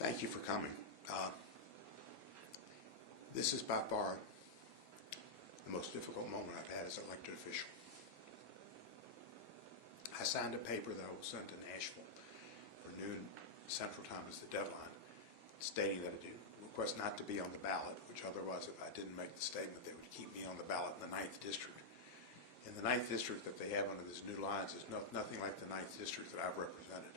Thank you for coming. This is by far the most difficult moment I've had as an elected official. I signed a paper that I will send to Nashville for noon Central Time as the deadline, stating that I do request not to be on the ballot, which otherwise, if I didn't make the statement, they would keep me on the ballot in the 9th District. And the 9th District that they have under these new lines is nothing like the 9th District that I've represented.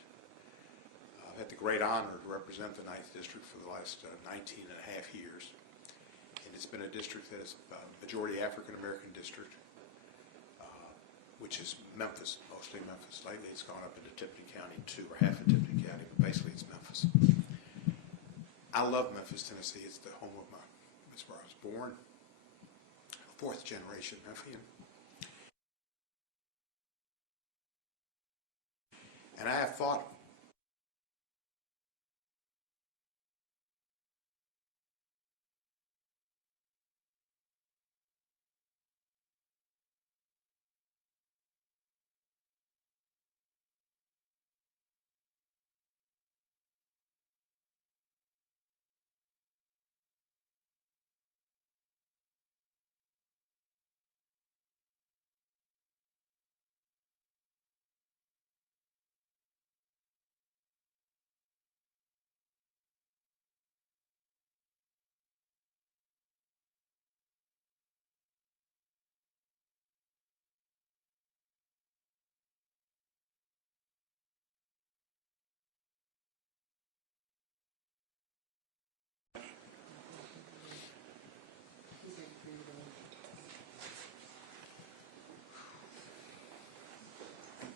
I've had the great honor to represent the 9th District for the last 19 and a half years. And it's been a district that is a majority African-American district, which is Memphis, mostly Memphis. Lately it's gone up into Tippecanoe County too, or half of Tippecanoe County, but basically it's Memphis. I love Memphis, Tennessee. It's the home of it's where I was born, fourth generation Memphian. And I have thought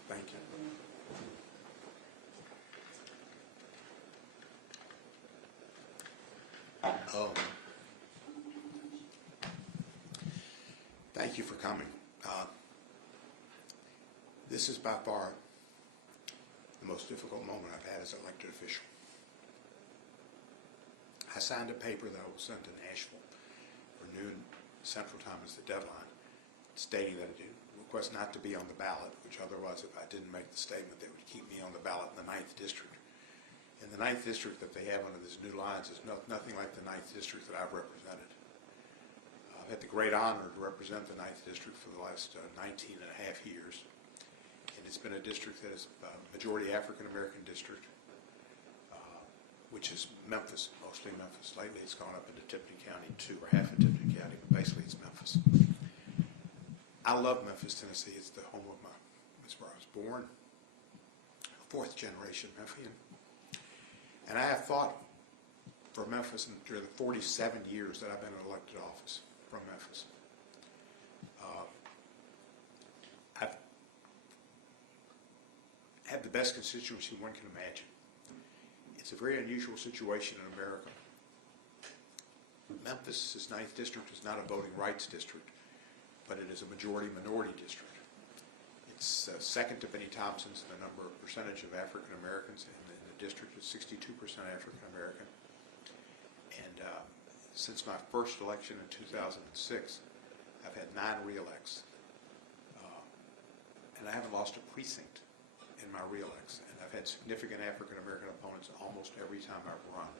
Thank you. Thank you for coming. This is by far the most difficult moment I've had as an elected official. I signed a paper that I will send to Nashville for noon Central Time as the deadline, stating that I do request not to be on the ballot, which otherwise, if I didn't make the statement, they would keep me on the ballot in the 9th District. And the 9th District that they have under these new lines is nothing like the 9th District that I've represented. I've had the great honor to represent the 9th District for the last 19 and a half years. And it's been a district that is a majority African-American district, which is Memphis, mostly Memphis. Lately it's gone up into Tippecanoe County too, or half of Tippecanoe County, but basically it's Memphis. I love Memphis, Tennessee. It's the home of it's where I was born, fourth generation Memphian. And I have fought for Memphis during the 47 years that I've been in elected office from Memphis. I've had the best constituency one can imagine. It's a very unusual situation in America. Memphis' 9th District is not a voting rights district, but it is a majority-minority district. It's second to Benny Thompson's in the number of percentage of African Americans, and the district is 62% African American. And since my first election in 2006, I've had 9 re-elects, and I haven't lost a precinct in my re-elects. And I've had significant African American opponents almost every time I've run,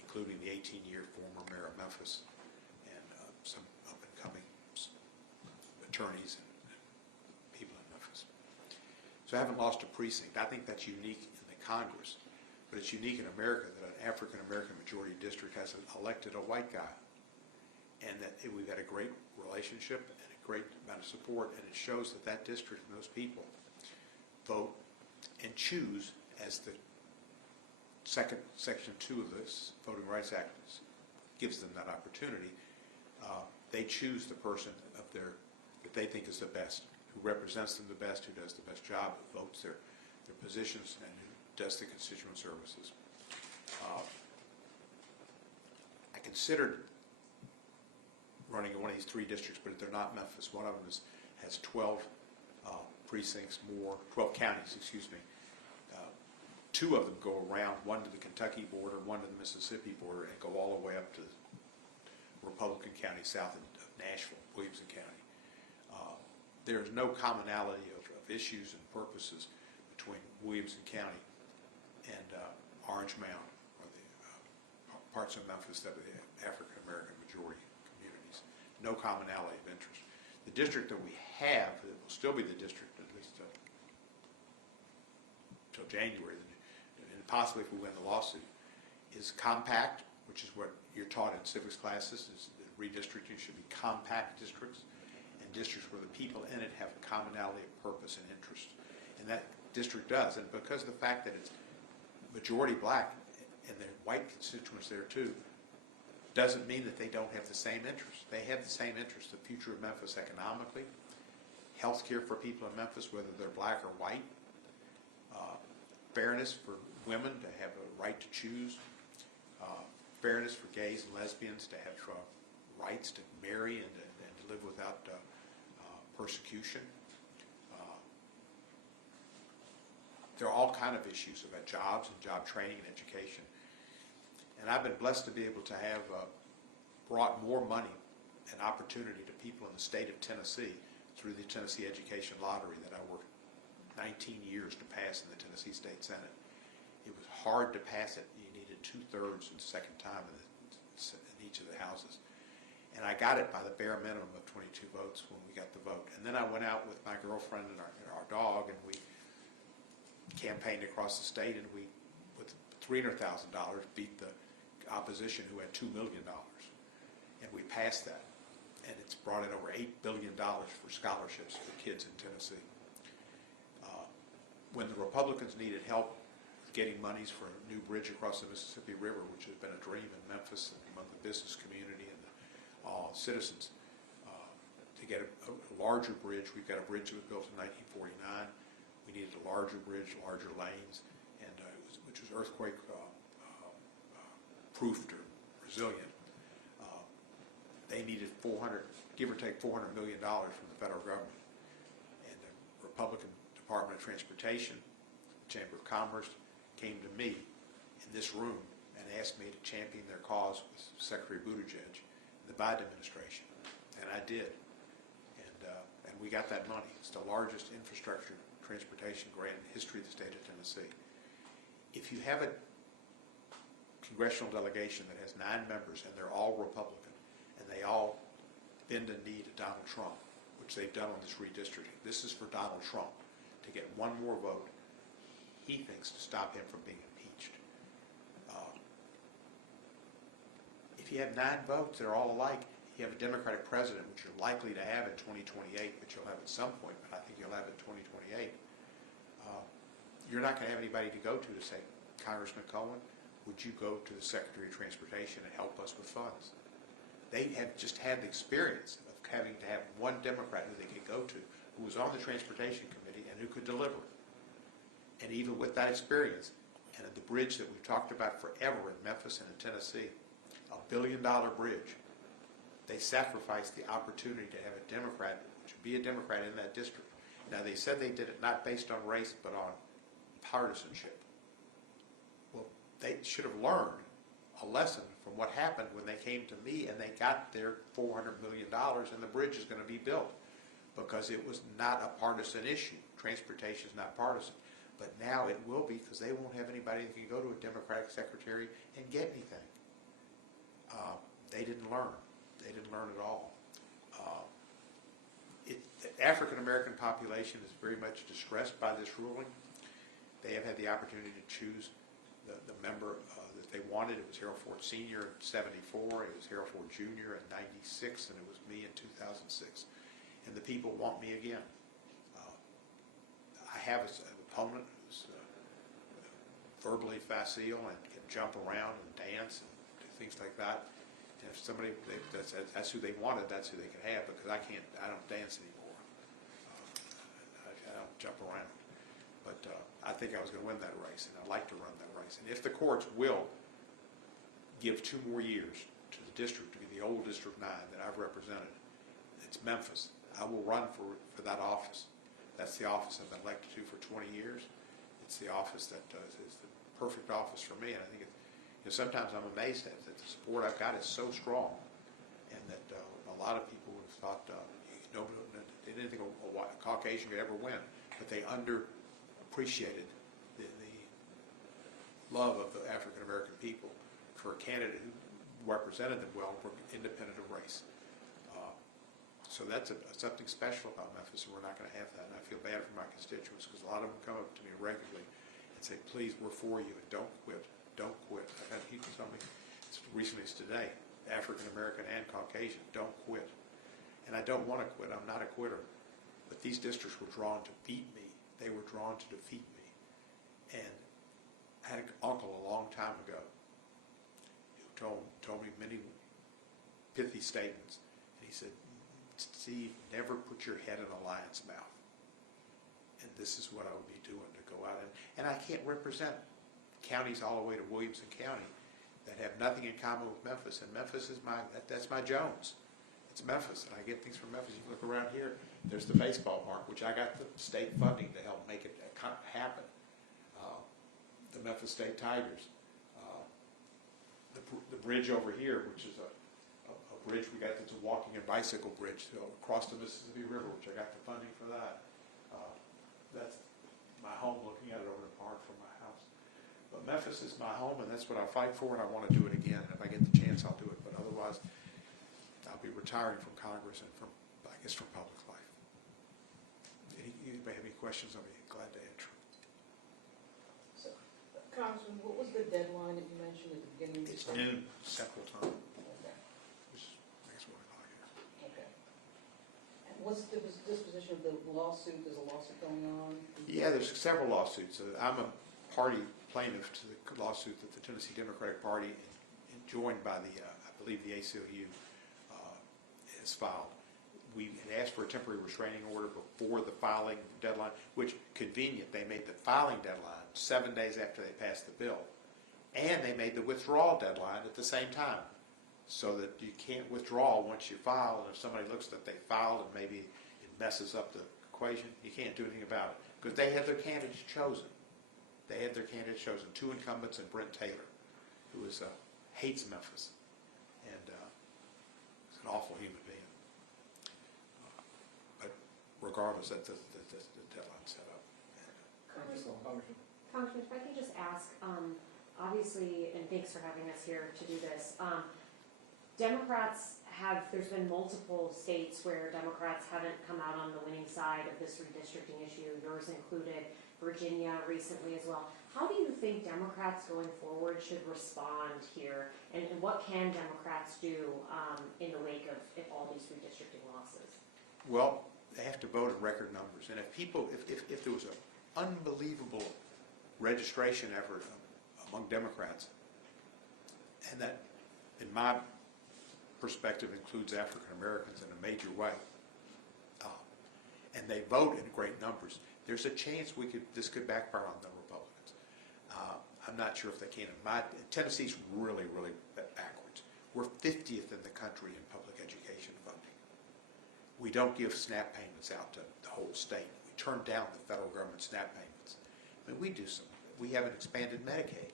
including the 18-year former mayor of Memphis and some up-and-coming attorneys and people in Memphis. So I haven't lost a precinct. I think that's unique in the Congress, but it's unique in America that an African-American majority district has elected a white guy, and that we've had a great relationship and a great amount of support, and it shows that that district and those people vote and choose, as the Section 2 of this Voting Rights Act gives them that opportunity. They choose the person that they think is the best, who represents them the best, who does the best job, who votes their positions, and who does the constituent services. I considered running in one of these 3 districts, but they're not Memphis. One of them has 12 precincts more, 12 counties, excuse me. 2 of them go around, one to the Kentucky border, one to the Mississippi border, and go all the way up to Republican County south of Nashville, Williamson County. There is no commonality of issues and purposes between Williamson County and Orange Mound, or the parts of Memphis that are the African American majority communities. No commonality of interest. The district that we have, that will still be the district at least until January, and possibly if we win the lawsuit, is compact, which is what you're taught in civics classes, is that redistricting should be compact districts, and districts where the people in it have a commonality of purpose and interest. And that district does, and because of the fact that it's majority black, and there are white constituents there too, doesn't mean that they don't have the same interests. They have the same interests, the future of Memphis economically, health care for people in Memphis, whether they're black or white, fairness for women to have a right to choose, fairness for gays and lesbians to have rights to marry and to live without persecution. There are all kinds of issues about jobs and job training and education. And I've been blessed to be able to have brought more money and opportunity to people in the state of Tennessee through the Tennessee Education Lottery that I worked 19 years to pass in the Tennessee State Senate. It was hard to pass it. You needed 2/3 the second time in each of the houses. And I got it by the bare minimum of 22 votes when we got the vote. And then I went out with my girlfriend and our dog, and we campaigned across the state, and we, with $300,000, beat the opposition who had $2 million. And we passed that. And it's brought in over $8 billion for scholarships for kids in Tennessee. When the Republicans needed help getting monies for a new bridge across the Mississippi River, which has been a dream in Memphis and among the business community and the citizens, to get a larger bridge. We've got a bridge that was built in 1949. We needed a larger bridge, larger lanes, and which was earthquake proofed or resilient. They needed give or take $400 million from the federal government. And the Republican Department of Transportation, Chamber of Commerce, came to me in this room and asked me to champion their cause with Secretary Buttigieg and the Biden administration. And I did. And we got that money. It's the largest infrastructure transportation grant in the history of the state of Tennessee. If you have a congressional delegation that has 9 members and they're all Republican and they all bend a knee to Donald Trump, which they've done on this redistricting, this is for Donald Trump to get one more vote, he thinks, to stop him from being impeached. If you have 9 votes, they're all alike. You have a Democratic president, which you're likely to have in 2028, but you'll have at some point, but I think you'll have it in 2028. You're not going to have anybody to go to say, Congressman Cohen, would you go to the Secretary of Transportation and help us with funds? They have just had the experience of having to have one Democrat who they could go to, who was on the Transportation Committee and who could deliver. And even with that experience, and at the bridge that we've talked about forever in Memphis and in Tennessee, $1 billion bridge, they sacrificed the opportunity to have a Democrat, which would be a Democrat in that district. Now, they said they did it not based on race, but on partisanship. Well, they should have learned a lesson from what happened when they came to me and they got their $400 million and the bridge is going to be built, because it was not a partisan issue. Transportation is not partisan. But now it will be, because they won't have anybody that can go to a Democratic secretary and get anything. They didn't learn. They didn't learn at all. The African American population is very much distressed by this ruling. They have had the opportunity to choose the member that they wanted. It was Harold Ford Sr. in '74. It was Harold Ford Jr. in '96, and it was me in 2006. And the people want me again. I have an opponent who's verbally facile and can jump around and dance and do things like that. And if somebody, that's who they wanted, that's who they could have, because I don't dance anymore. I don't jump around. But I think I was going to win that race, and I'd like to run that race. And if the courts will give 2 more years to the district, to be the old District 9 that I've represented, it's Memphis. I will run for that office. That's the office I've been elected to for 20 years. It's the office that is the perfect office for me, and I think sometimes I'm amazed that the support I've got is so strong, and that a lot of people have thought they didn't think a Caucasian could ever win, but they underappreciated the love of the African American people for for a candidate who represented them well for independent of race. So that's something special about Memphis, and we're not going to have that. And I feel bad for my constituents because a lot of them come up to me regularly and say, please, we're for you, and don't quit. Don't quit. I've had people tell me, recently as today, African-American and Caucasian, don't quit. And I don't want to quit. I'm not a quitter. But these districts were drawn to beat me. They were drawn to defeat me. And I had an uncle a long time ago who told me many pithy statements. And he said, Steve, never put your head in a lion's mouth. And this is what I would be doing, to go out. And I can't represent counties all the way to Williamson County that have nothing in common with Memphis. And Memphis is that's my Jones. It's Memphis, and I get things from Memphis. You look around here, there's the baseball park, which I got the state funding to help make it happen. The Memphis State Tigers. The bridge over here, which is a bridge we got, that's a walking and bicycle bridge across the Mississippi River, which I got the funding for that. That's my home, looking at it over the park from my house. But Memphis is my home, and that's what I fight for, and I want to do it again. If I get the chance, I'll do it. But otherwise, I'll be retiring from Congress and from public life. Anybody have any questions? I'll be glad to answer. So, Congressman, what was the deadline that you mentioned at the beginning? It's noon Central Time. Okay. Which makes 1 o'clock here. Okay. And what's the disposition of the lawsuit? There's a lawsuit going on? Yeah, there's several lawsuits. I'm a party plaintiff to the lawsuit that the Tennessee Democratic Party, joined by I believe the ACLU, has filed. We had asked for a temporary restraining order before the filing deadline, which, convenient, they made the filing deadline 7 days after they passed the bill. And they made the withdrawal deadline at the same time, so that you can't withdraw once you file, and if somebody looks that they filed and maybe it messes up the equation, you can't do anything about it, because they had their candidates chosen. They had their candidates chosen, 2 incumbents and Brent Taylor, who hates Memphis, and is an awful human being. But regardless, that's the deadline set up. Congressman, if I can just ask, obviously, and thanks for having us here to do this, there's been multiple states where Democrats haven't come out on the winning side of this redistricting issue, yours included, Virginia recently as well. How do you think Democrats going forward should respond here, and what can Democrats do in the wake of all these redistricting losses? Well, they have to vote in record numbers, and if there was an unbelievable registration effort among Democrats, and that, in my perspective, includes African Americans in a major way, and they vote in great numbers, there's a chance this could backfire on the Republicans. I'm not sure if they can. Tennessee's really, really backwards. We're 50th in the country in public education funding. We don't give SNAP payments out to the whole state. We turn down the federal government SNAP payments. I mean, we haven't expanded Medicaid.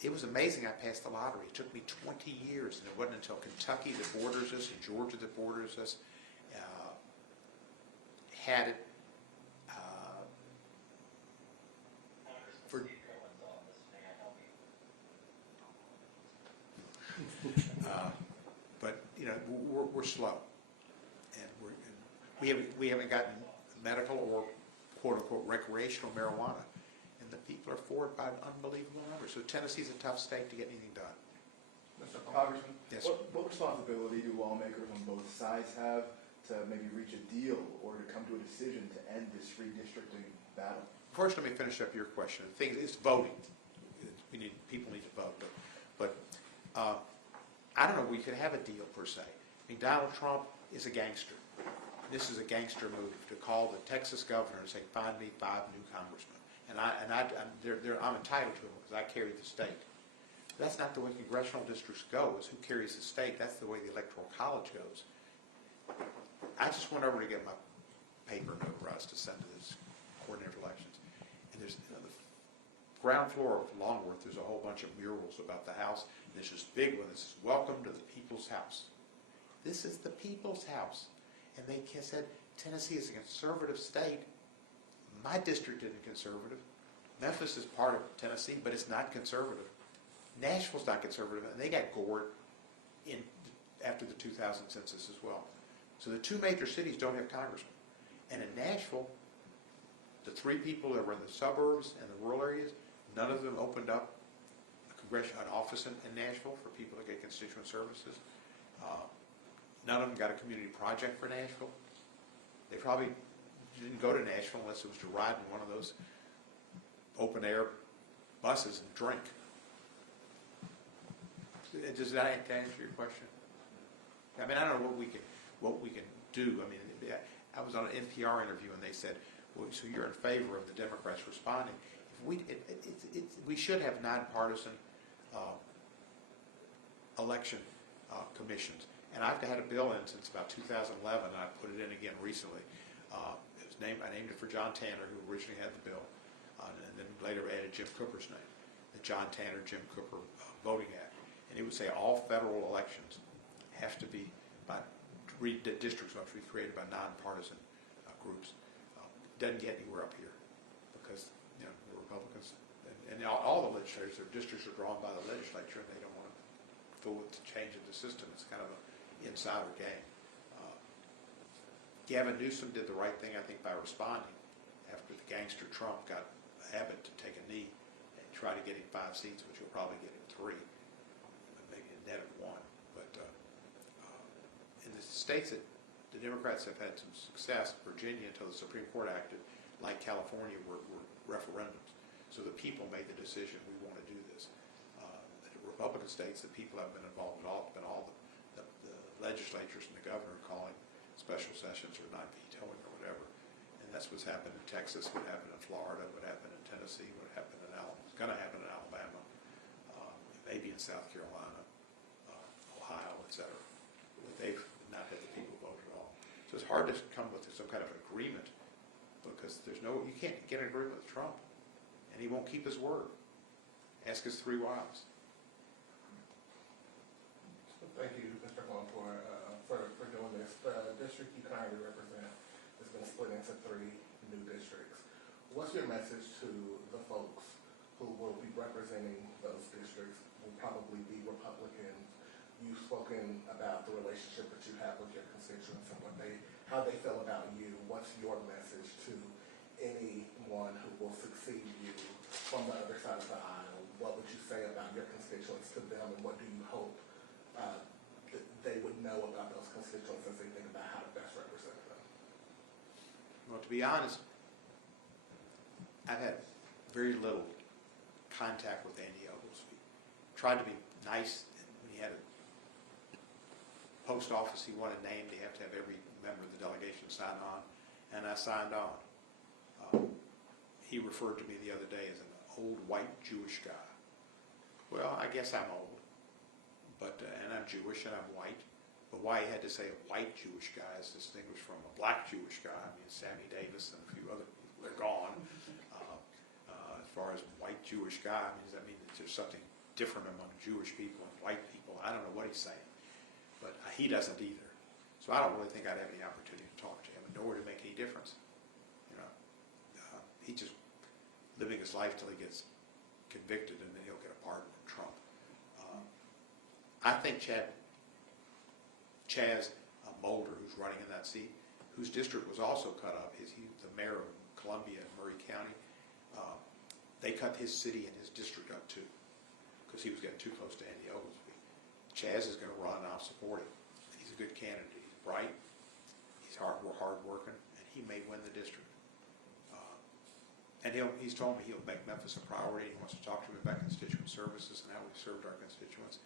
It was amazing I passed the lottery. It took me 20 years, and it wasn't until Kentucky that borders us and Georgia that borders us had it for. But we're slow, and we haven't gotten medical or quote unquote recreational marijuana. The people are for it by an unbelievable number. So Tennessee's a tough state to get anything done. Mr. Congressman, yes, what responsibility do lawmakers on both sides have to maybe reach a deal or to come to a decision to end this redistricting battle? First, let me finish up your question. The thing is voting. People need to vote, but I don't know. We could have a deal per se. I mean, Donald Trump is a gangster. This is a gangster move to call the Texas governor and say, "Find me 5 new congressmen." And I'm entitled to them because I carry the state. That's not the way congressional districts go, is who carries the state. That's the way the Electoral College goes. I just went over to get my paper notarized to send to this coordinated elections. And there's the ground floor of Longworth, there's a whole bunch of murals about the house. And there's this big one that says, "Welcome to the People's House." This is the People's House. And they said, Tennessee is a conservative state. My district isn't conservative. Memphis is part of Tennessee, but it's not conservative. Nashville's not conservative, and they got gored in after the 2000 census as well. So the two major cities don't have congressmen. And in Nashville, the three people that were in the suburbs and the rural areas, none of them opened up an office in Nashville for people to get constituent services. None of them got a community project for Nashville. They probably didn't go to Nashville unless it was to ride in one of those open air buses and drink. Does that answer your question? I mean, I don't know what we can do. I mean, I was on an NPR interview and they said, well, so you're in favor of the Democrats responding. We should have nonpartisan election commissions. And I've had a bill in since about 2011, and I put it in again recently. I named it for John Tanner, who originally had the bill, and then later added Jim Cooper's name, the John Tanner, Jim Cooper Voting Act. And it would say all federal elections have to be districts must be created by nonpartisan groups. Doesn't get anywhere up here because the Republicans and all the legislators, their districts are drawn by the legislature, and they don't want to fool with the change of the system. It's kind of an insider game. Gavin Newsom did the right thing, I think, by responding after the gangster Trump got Abbott to take a knee and try to get him 5 seats, which will probably get him 3, maybe a net of 1. But in the states that the Democrats have had some success, Virginia, until the Supreme Court acted, like California, were referendums. So the people made the decision, we want to do this. The Republican states, the people haven't been involved at all. It's been all the legislatures and the governor calling special sessions or not vetoing or whatever. And that's what's happened in Texas, what happened in Florida, what happened in Tennessee, what happened in Alabama. It's going to happen in Alabama, maybe in South Carolina, Ohio, etc. But they've not had the people vote at all. So it's hard to come with some kind of agreement because you can't get an agreement with Trump, and he won't keep his word. Ask his 3 wives. Thank you, Mr. Cohen, for doing this. The district you currently represent has been split into 3 new districts. What's your message to the folks who will be representing those districts, will probably be Republicans? You've spoken about the relationship that you have with your constituents and how they feel about you. What's your message to anyone who will succeed you from the other side of the aisle? What would you say about your constituents to them, and what do you hope they would know about those constituents as they think about how to best represent them? Well, to be honest, I've had very little contact with Andy Oglesby. Tried to be nice when he had a post office he wanted named. You have to have every member of the delegation sign on, and I signed on. He referred to me the other day as an old white Jewish guy. Well, I guess I'm old. And I'm Jewish and I'm white, but why he had to say a white Jewish guy is distinguished from a black Jewish guy. I mean, Sammy Davis and a few other people, they're gone. As far as white Jewish guy, does that mean that there's something different among Jewish people and white people? I don't know what he's saying, but he doesn't either. So I don't really think I'd have any opportunity to talk to him, nor would it make any difference. He's just living his life till he gets convicted, and then he'll get a pardon from Trump. I think Chaz Mulder, who's running in that seat, whose district was also cut up, he's the mayor of Columbia and Murray County. They cut his city and his district up too, because he was getting too close to Andy Oglesby. Chaz is going to run, and I'll support him. He's a good candidate. He's bright. He's hard-working, and he may win the district. And he's told me he'll make Memphis a priority. He wants to talk to me about constituent services and how we've served our constituents,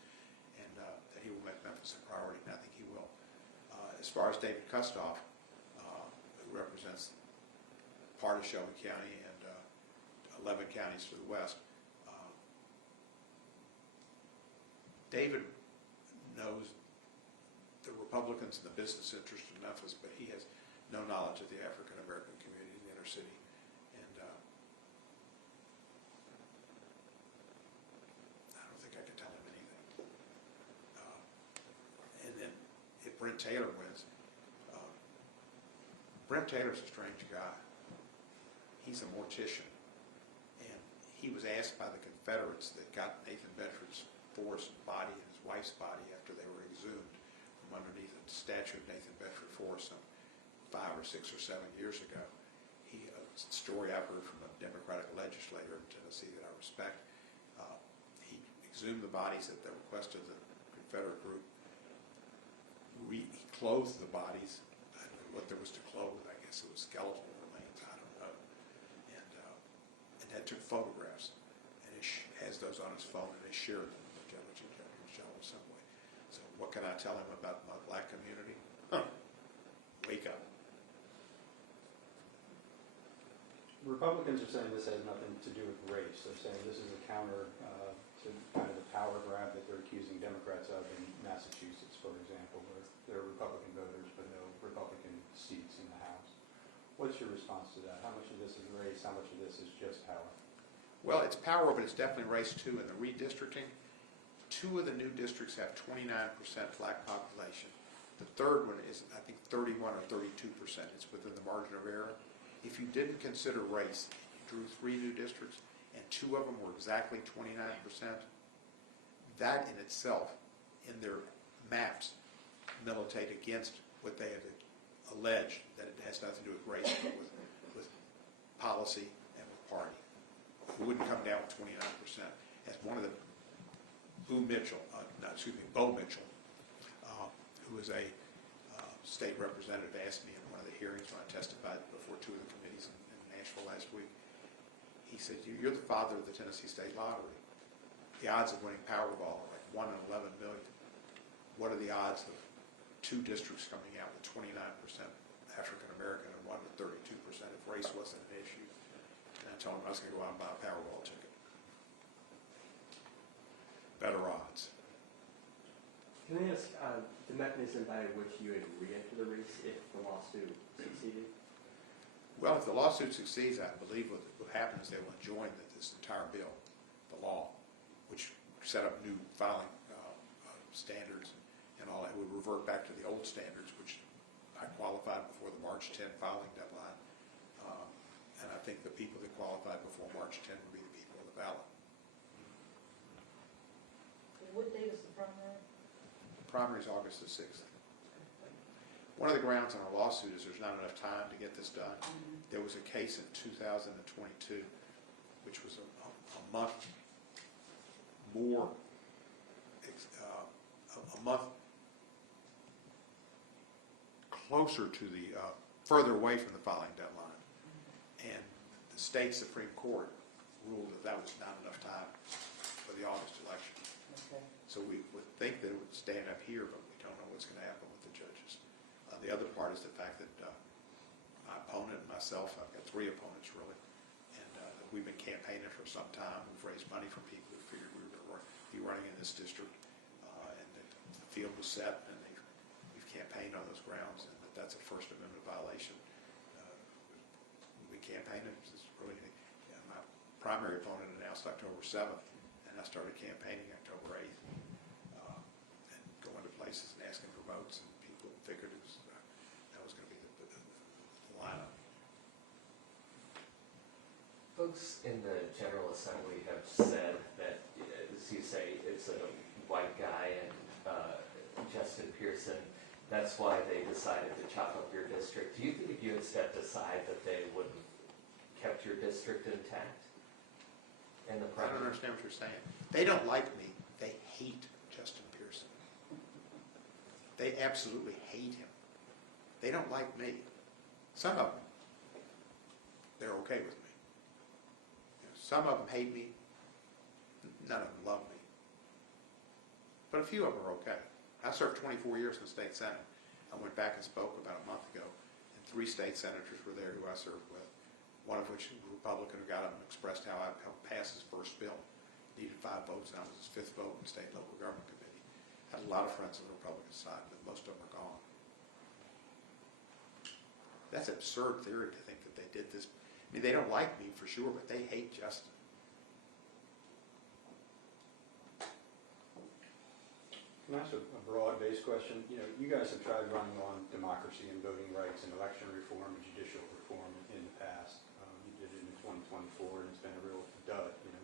and that he will make Memphis a priority, and I think he will. As far as David Kustoff, who represents part of Shelby County and 11 counties to the west, David knows the Republicans and the business interest in Memphis, but he has no knowledge of the African American community in the inner city. Brent Taylor wins. Brent Taylor's a strange guy. He's a mortician, and he was asked by the Confederates that got Nathan Bedford's Forrest body and his wife's body after they were exhumed from underneath a statue of Nathan Bedford Forrest some 5 or 6 or 7 years ago. A story I've heard from a Democratic legislator in Tennessee that I respect. He exhumed the bodies at the request of the Confederate group. He clothed the bodies. I don't know what there was to clothe. I guess it was skeletal remains. I don't know. And then took photographs. And he has those on his phone, and he shared them with the General Assembly. So what can I tell him about my black community? Wake up. Republicans are saying this has nothing to do with race. They're saying this is a counter to kind of the power grab that they're accusing Democrats of in Massachusetts, for example, where there are Republican voters but no Republican seats in the House. What's your response to that? How much of this is race? How much of this is just power? Well, it's power, but it's definitely race too. In the redistricting, 2 of the new districts have 29% black population. The third one is, I think, 31 or 32%. It's within the margin of error. If you didn't consider race, you drew 3 new districts, and 2 of them were exactly 29%. That in itself, in their maps, militate against what they have alleged, that it has nothing to do with race, but with policy and with party. It wouldn't come down with 29%. As one of the, Bo Mitchell, who is a state representative, asked me in one of the hearings when I testified before 2 of the committees in Nashville last week. He said, "You're the father of the Tennessee State Lottery. The odds of winning Powerball are like 1 in 11 million. What are the odds of 2 districts coming out with 29% African American and 1 with 32% if race wasn't an issue?" And I told him I was going to go out and buy a Powerball ticket. Better odds. Can I ask the mechanism by which you would re-enter the race if the lawsuit succeeded? Well, if the lawsuit succeeds, I believe what will happen is they will enjoin this entire bill, the law, which set up new filing standards and all that. It would revert back to the old standards, which I qualified before the March 10 filing deadline. And I think the people that qualified before March 10 would be the people on the ballot. What date is the primary? The primary is August the 6th. One of the grounds on our lawsuit is there's not enough time to get this done. There was a case in 2022, which was a month more, a month closer to the, further away from the filing deadline. And the state Supreme Court ruled that that was not enough time for the August election. Okay. So we would think that it would stand up here, but we don't know what's going to happen with the judges. The other part is the fact that my opponent and myself, I've got 3 opponents really, and we've been campaigning for some time. We've raised money from people who figured we were going to be running in this district, and that the field was set, and we've campaigned on those grounds, and that's a First Amendment violation. We campaigned, it's really, my primary opponent announced October 7th, and I started campaigning October 8th, and going to places and asking for votes, and people figured it was, that was going to be the lineup. Folks in the General Assembly have said that, as you say, it's a white guy and Justin Pearson. That's why they decided to chop up your district. Do you think if you had stepped aside that they would have kept your district intact in the I primary? don't understand what you're saying. They don't like me. They hate Justin Pearson. They absolutely hate him. They don't like me. Some of them, they're okay with me. Some of them hate me. None of them love me. But a few of them are okay. I served 24 years in the state senate. I went back and spoke about a month ago, and 3 state senators were there who I served with, one of which was a Republican who got up and expressed how I helped pass his first bill. Needed 5 votes, and I was his 5th vote in the state and local government committee. Had a lot of friends on the Republican side, but most of them are gone. That's an absurd theory to think that they did this. I mean, they don't like me for sure, but they hate Justin. Can I ask a broad-based question? You know, you guys have tried running on democracy and voting rights and election reform and judicial reform in the past. You did it in 2024, and it's been a real dud. You know,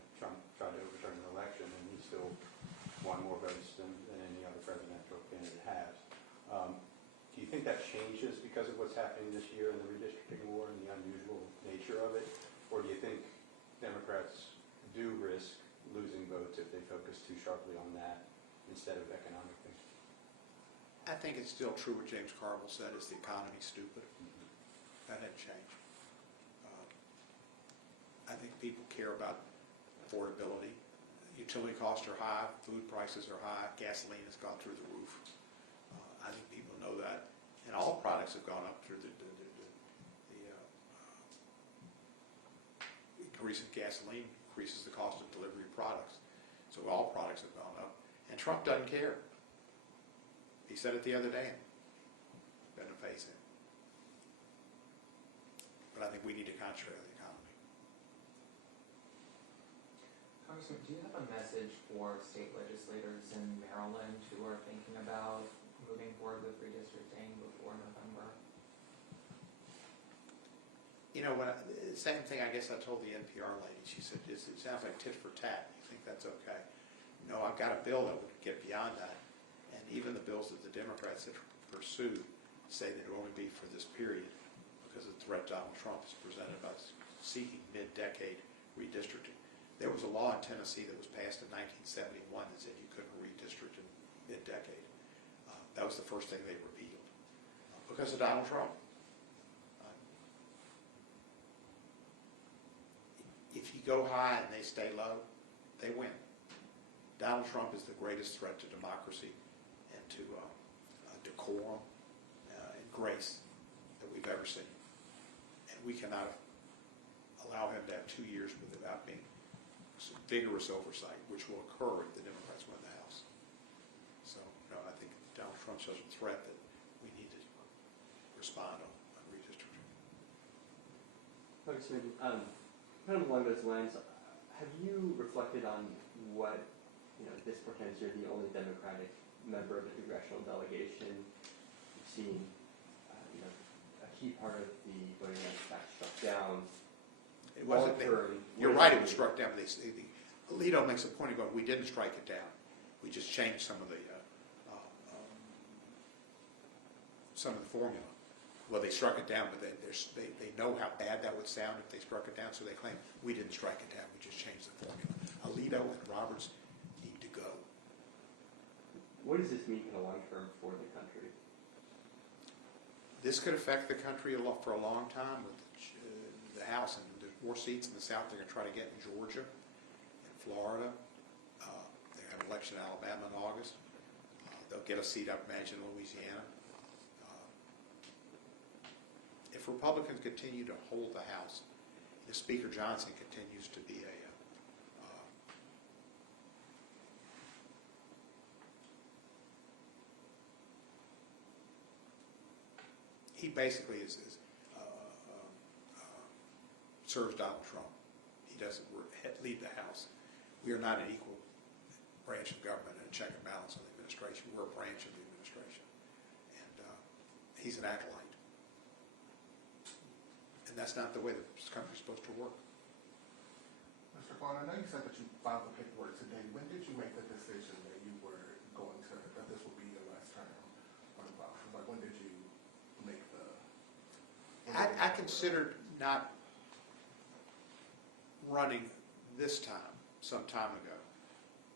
won more votes than any other presidential candidate has. Do you think that changes because of what's happening this year in the redistricting war and the unusual nature of it? Or do you think Democrats do risk losing votes if they focus too sharply on that instead of economic things? I think it's still true what James Carville said, is the economy's stupid. That hadn't changed. I think people care about affordability. Utility costs are high, food prices are high, gasoline has gone through the roof. I think people know that. And all products have gone up through the increase in gasoline increases the cost of delivery of products. So all products have gone up. And Trump doesn't care. He said it the other day. Doesn't phase him. But I think we need to concentrate on the economy. Congressman, do you have a message for state legislators in Maryland who are thinking about moving forward with redistricting before November? You know, same thing I guess I told the NPR lady. She said, it sounds like tit for tat. You think that's okay? No, I've got a bill that would get beyond that. And even the bills that the Democrats have pursued say that it will only be for this period because of the threat Donald Trump has presented about seeking mid-decade redistricting. There was a law in Tennessee that was passed in 1971 that said you couldn't redistrict in mid-decade. That was the first thing they repealed because of Donald Trump. If you go high and they stay low, they win. Donald Trump is the greatest threat to democracy and to decorum and grace that we've ever seen. And we cannot allow him to have 2 years without being some vigorous oversight, which will occur if the Democrats win the House. So, no, I think Donald Trump's such a threat that we need to respond on redistricting. Congressman, kind of along those lines, have you reflected on what, this portends? You're the only Democratic member of the congressional delegation. You've seen, a key part of the voting rights act struck down. It wasn't. You're right. It was struck down. But Alito makes a point of going, we didn't strike it down. We just changed some of the formula. Well, they struck it down, but they know how bad that would sound if they struck it down, so they claim we didn't strike it down. We just changed the formula. Alito and Roberts need to go. What does this mean in the long term for the country? This could affect the country for a long time with the House, and there's more seats in the South they're going to try to get in Georgia and Florida. They have an election in Alabama in August. They'll get a seat, I imagine, in Louisiana. If Republicans continue to hold the House, if Speaker Johnson continues to be he basically serves Donald Trump. He doesn't lead the House. We are not an equal branch of government and a check and balance on the administration. We're a branch of the administration. And he's an acolyte. And that's not the way the country's supposed to work. Mr. Cohen, I know you said that you filed the paperwork today. When did you make the decision that you were that this would be your last term on the office? Like, when did you make the... I considered not running this time, some time ago.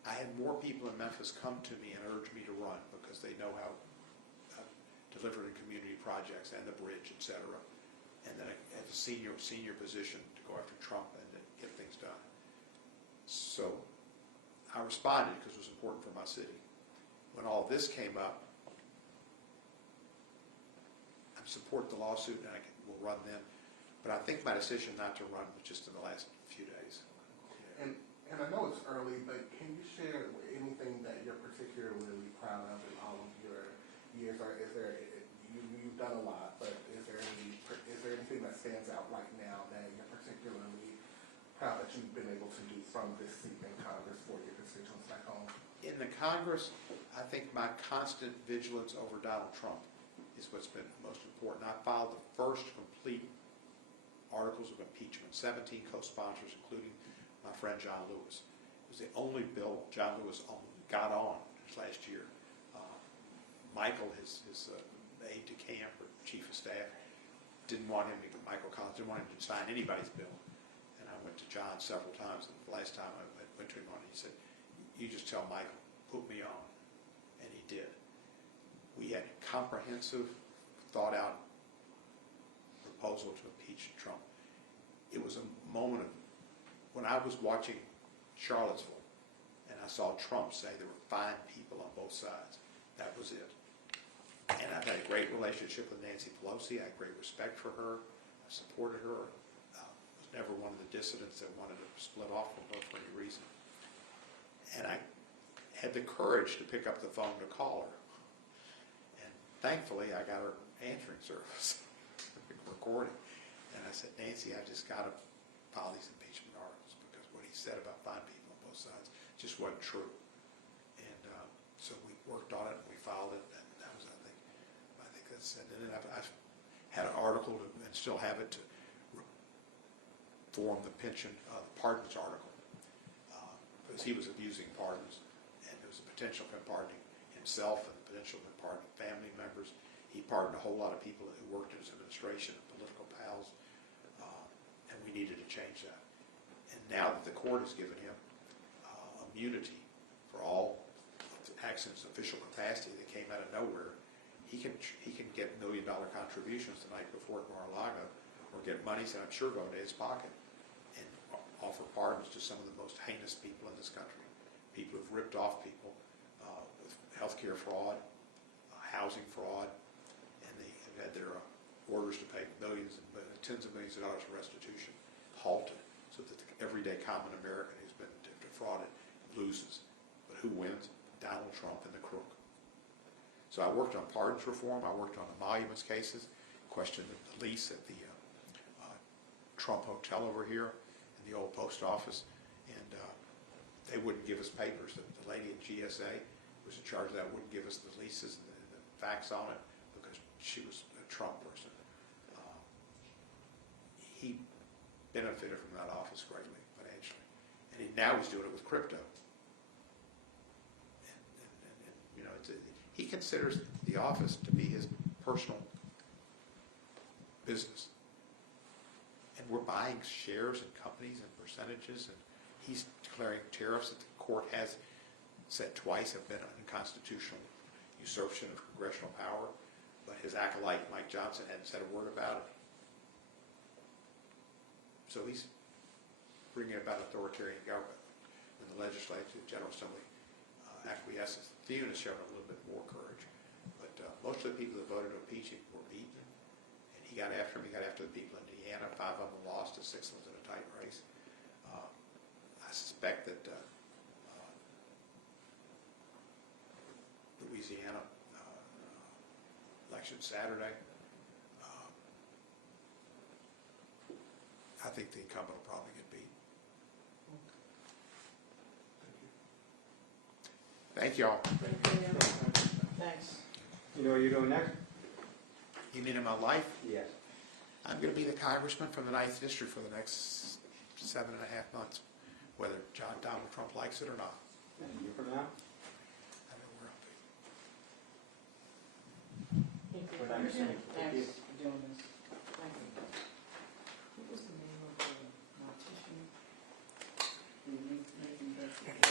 I had more people in Memphis come to me and urge me to run because they know how I've delivered in community projects and the bridge, et cetera. And then at a senior position to go after Trump and to get things done. So I responded because it was important for my city. When all this came up, I support the lawsuit and I will run then. But I think my decision not to run was just in the last few days. And I know it's early, but can you share anything that you're particularly proud of in all of your years? Or is there, you've done a lot, but is there anything that stands out right now that you're particularly proud that you've been able to do from this seat in Congress for your constituents back home? In the Congress, I think my constant vigilance over Donald Trump is what's been most important. I filed the first complete articles of impeachment, 17 co-sponsors, including my friend John Lewis. It was the only bill John Lewis got on this last year. Michael, his aide de camp or chief of staff, Michael Collins didn't want him to sign anybody's bill. And I went to John several times, and the last time I went to him on it, he said, "You just tell Michael, put me on." And he did. We had a comprehensive, thought-out proposal to impeach Trump. It was a moment of, when I was watching Charlottesville, and I saw Trump say there were fine people on both sides. That was it. And I've had a great relationship with Nancy Pelosi. I had great respect for her. I supported her. Was never one of the dissidents that wanted to split off from her for any reason. And I had the courage to pick up the phone to call her. And thankfully, I got her answering service, recording. And I said, "Nancy, I just got to file these impeachment articles because what he said about fine people on both sides just wasn't true." And so we worked on it and we filed it. And that was, I think that's it. And then I've had an article and still have it to reform the pension, the pardons article, because he was abusing pardons, and there was a potential for him pardoning himself and the potential for pardoning family members. He pardoned a whole lot of people who worked in his administration and political pals, and we needed to change that. And now that the court has given him immunity for all accidents of official capacity that came out of nowhere, he can get $1 million contributions the night before at Mar-a-Lago, or get monies that I'm sure go into his pocket, and offer pardons to some of the most heinous people in this country, people who've ripped off people with healthcare fraud, housing fraud, and they have had their orders to pay millions and tens of millions of dollars in restitution halted, so that the everyday common American who's been defrauded loses. But who wins? Donald Trump and the crook. So I worked on pardons reform. I worked on emoluments cases, questioned the lease at the Trump Hotel over here in the old post office, and they wouldn't give us papers. The lady at GSA who was in charge of that wouldn't give us the leases and the facts on it because she was a Trump person. He benefited from that office greatly financially, and now he's doing it with crypto. And you know, he considers the office to be his personal business. And we're buying shares in companies and percentages, and he's declaring tariffs that the court has said twice have been unconstitutional usurpation of congressional power, but his acolyte, Mike Johnson, hadn't said a word about it. So he's bringing about authoritarian government. When the legislature, the General Assembly, acquiesces. Thune has shown a little bit more courage, but most of the people that voted to impeach him were beaten, and he got after him. He got after the people in Indiana. 5 of them lost, and 6 was in a tight race. I suspect that Louisiana election Saturday, I think the incumbent will probably get beat. Thank y'all. Thanks. You know where you're going next? You mean in my life? Yes. I'm going to be the congressman from the 9th District for the next 7.5 months, whether Donald Trump likes it or not. And you from now? I don't know where I'll be. Thank you. Good. Thanks.